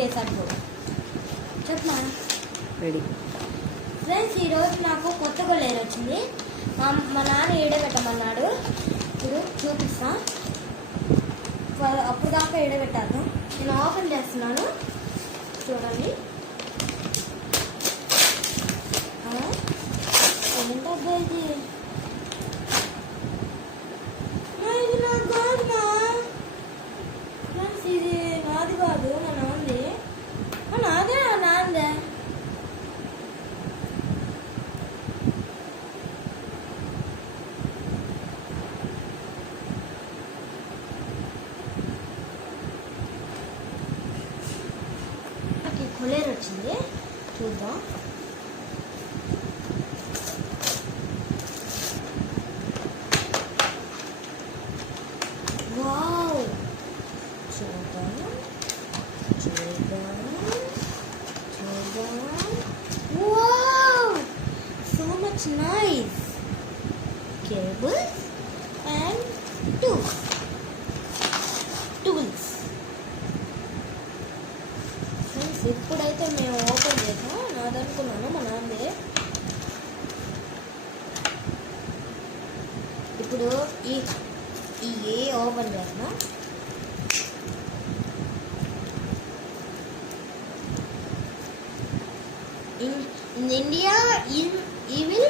కేసాడు చూడు చెప్పమా రెడీ. ఫ్రెండ్స్ ఈరోజు నాకు కొత్త కొలేరు వచ్చింది. మా నాన్న ఈడబెట్టమన్నాడు. ఇప్పుడు చూపిస్తా. అప్పుడు దాకా ఈడబెట్టాను. నేను ఓపెన్ చేస్తున్నాను చూడండి. ఏంటబ్బా ఇది? ఇది నాకు కాదుమా ఫ్రెండ్స్, ఇది నాది కాదు, నా నాంది. నాదే నా నాందే. నాకు కొలేరు వచ్చింది, చూద్దాం. వావ్, చూద్దాం చూద్దాం చూద్దాం. Wow, so much nice. Cables and tools. Friends, ఇప్పుడైతే మేము ఓపెన్ చేసాం. నాదనుకున్నాను మా నాన్నే. ఇప్పుడు ఈ ఓపెన్ చేసిన. In India, evil